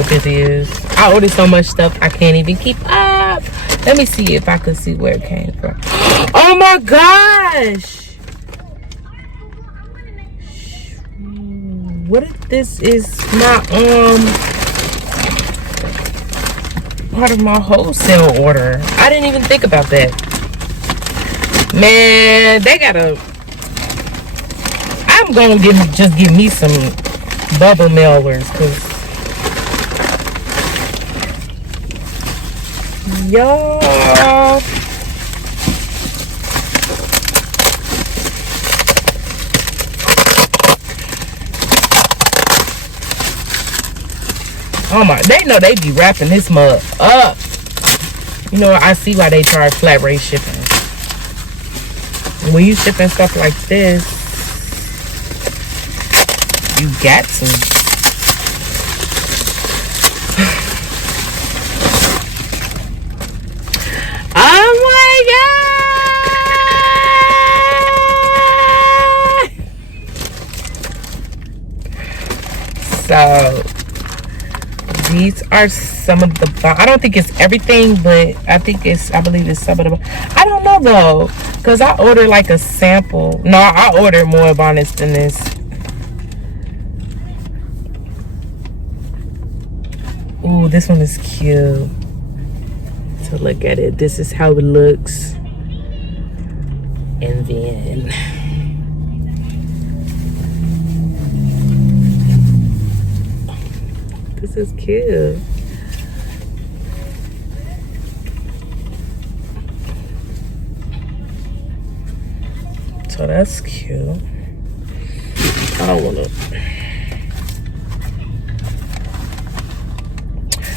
what this is. I ordered so much stuff I can't even keep up. Let me see if I could see where it came from. Oh my gosh! What if this is my part of my wholesale order? I didn't even think about that. Man, they gotta. I'm gonna just give me some bubble mailers, cause y'all. Oh my, they know they be wrapping this mug up. You know, I see why they charge flat rate shipping. When you shipping stuff like this, you got to. Oh my God! So these are some of the, I don't think it's everything, but I believe it's some of the, I don't know though, because I ordered like a sample. No, I ordered more bonnets than this. Ooh, this one is cute. So look at it. This is how it looks. And then this is cute. So that's cute. I don't want to.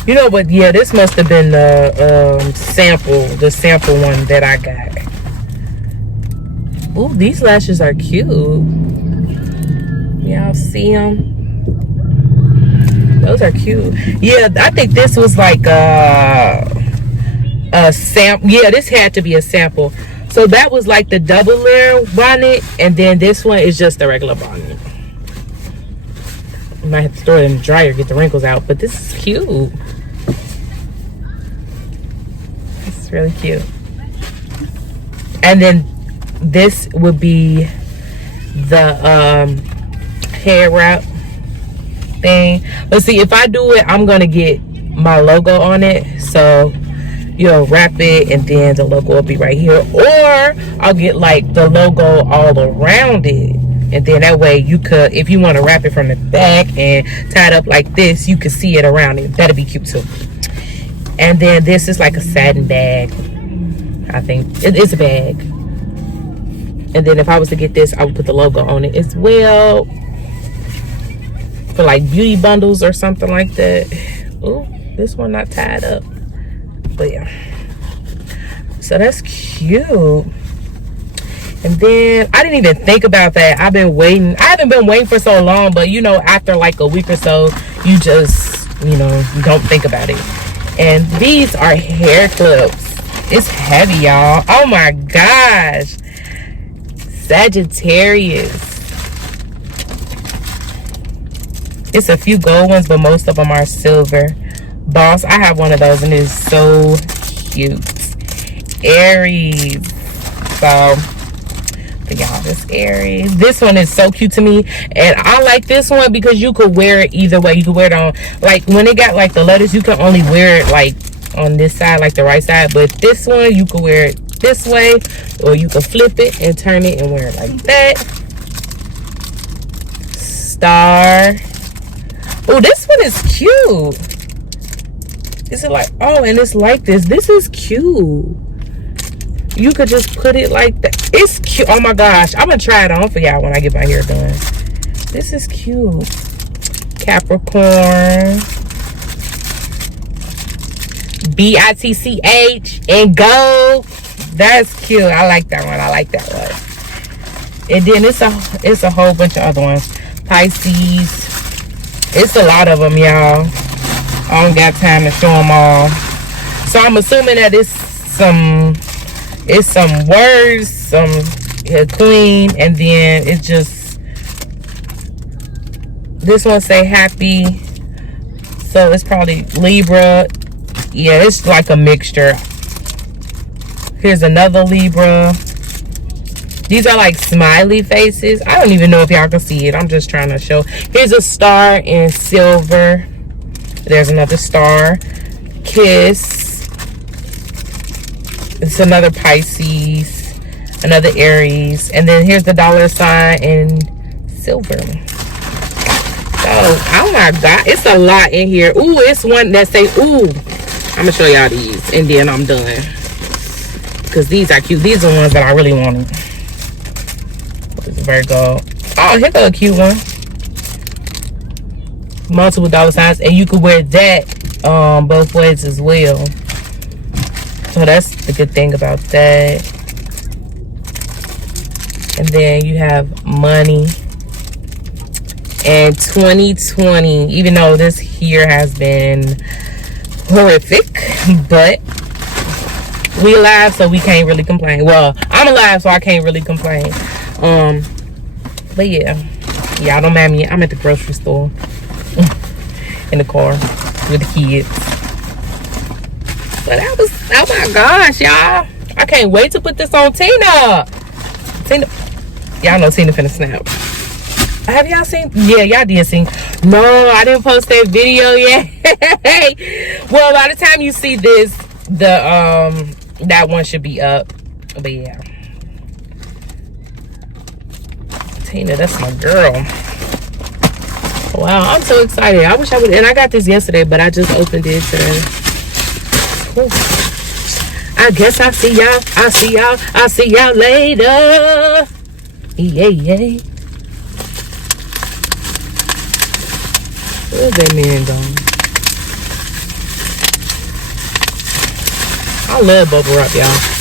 You know, but yeah, this must have been the sample one that I got. Ooh, these lashes are cute. Y'all see them? Those are cute. Yeah, I think this was like a sample. Yeah, this had to be a sample. So that was like the double layer bonnet, and then this one is just a regular bonnet. I might have to throw it in the dryer, get the wrinkles out, but this is cute. It's really cute. And then this would be the hair wrap thing. But see, if I do it, I'm gonna get my logo on it, so you'll wrap it and then the logo will be right here, or I'll get like the logo all around it, and then that way you could, if you want to wrap it from the back and tie it up like this, you can see it around it. That'll be cute too. And then this is like a satin bag. I think it's a bag. And then if I was to get this, I would put the logo on it as well, for like beauty bundles or something like that. Ooh, this one not tied up, but yeah. So that's cute. And then I didn't even think about that. I've been waiting. I haven't been waiting for so long, but you know, after like a week or so, you just, you know, you don't think about it. And these are hair clips. It's heavy, y'all. Oh my gosh. Sagittarius. It's a few gold ones, but most of them are silver. Boss, I have one of those and it is so cute. Aries. So for y'all, this Aries. This one is so cute to me. And I like this one because you could wear it either way. You could wear it on, like when it got like the letters, you can only wear it like on this side, like the right side. But this one, you could wear it this way, or you could flip it and turn it and wear it like that. Star. Oh, this one is cute. Is it like, oh, and it's like this. This is cute. You could just put it like that. It's cute. Oh my gosh. I'm going to try it on for y'all when I get my hair done. This is cute. Capricorn. BITCH and gold. That's cute. I like that one. I like that one. And then it's a whole bunch of other ones. Pisces. It's a lot of them, y'all. I don't got time to show them all. So I'm assuming that it's some words, some queen, and then it's just, this one say happy So it's probably Libra. Yeah, it's like a mixture. Here's another Libra. These are like smiley faces. I don't even know if y'all can see it. I'm just trying to show. Here's a star in silver. There's another star. Kiss. It's another Pisces. Another Aries. And then here's the dollar sign in silver. Oh my God. It's a lot in here. Ooh, it's one that say, ooh. I'm going to show y'all these. And then I'm done. Because these are cute. These are the ones that I really wanted. This is Virgo. Oh, here's a cute one. Multiple dollar signs. And you could wear that both ways as well. So that's the good thing about that. And then you have money. And 2020, even though this year has been horrific, but we alive, so we can't really complain. Well, I'm alive, so I can't really complain. But yeah, y'all don't mind me. I'm at the grocery store in the car with the kids. But that was, oh my gosh, y'all. I can't wait to put this on Tina. Y'all know Tina finna snap. Have y'all seen? Yeah, y'all did see. No, I didn't post that video yet. Well, by the time you see this, that one should be up. But yeah, Tina, that's my girl. Wow, I'm so excited. I wish I would. And I got this yesterday, but I just opened it today. Whew. I guess I'll see y'all. I'll see y'all later. Yeah. Where's that man going? I love bubble wrap, y'all.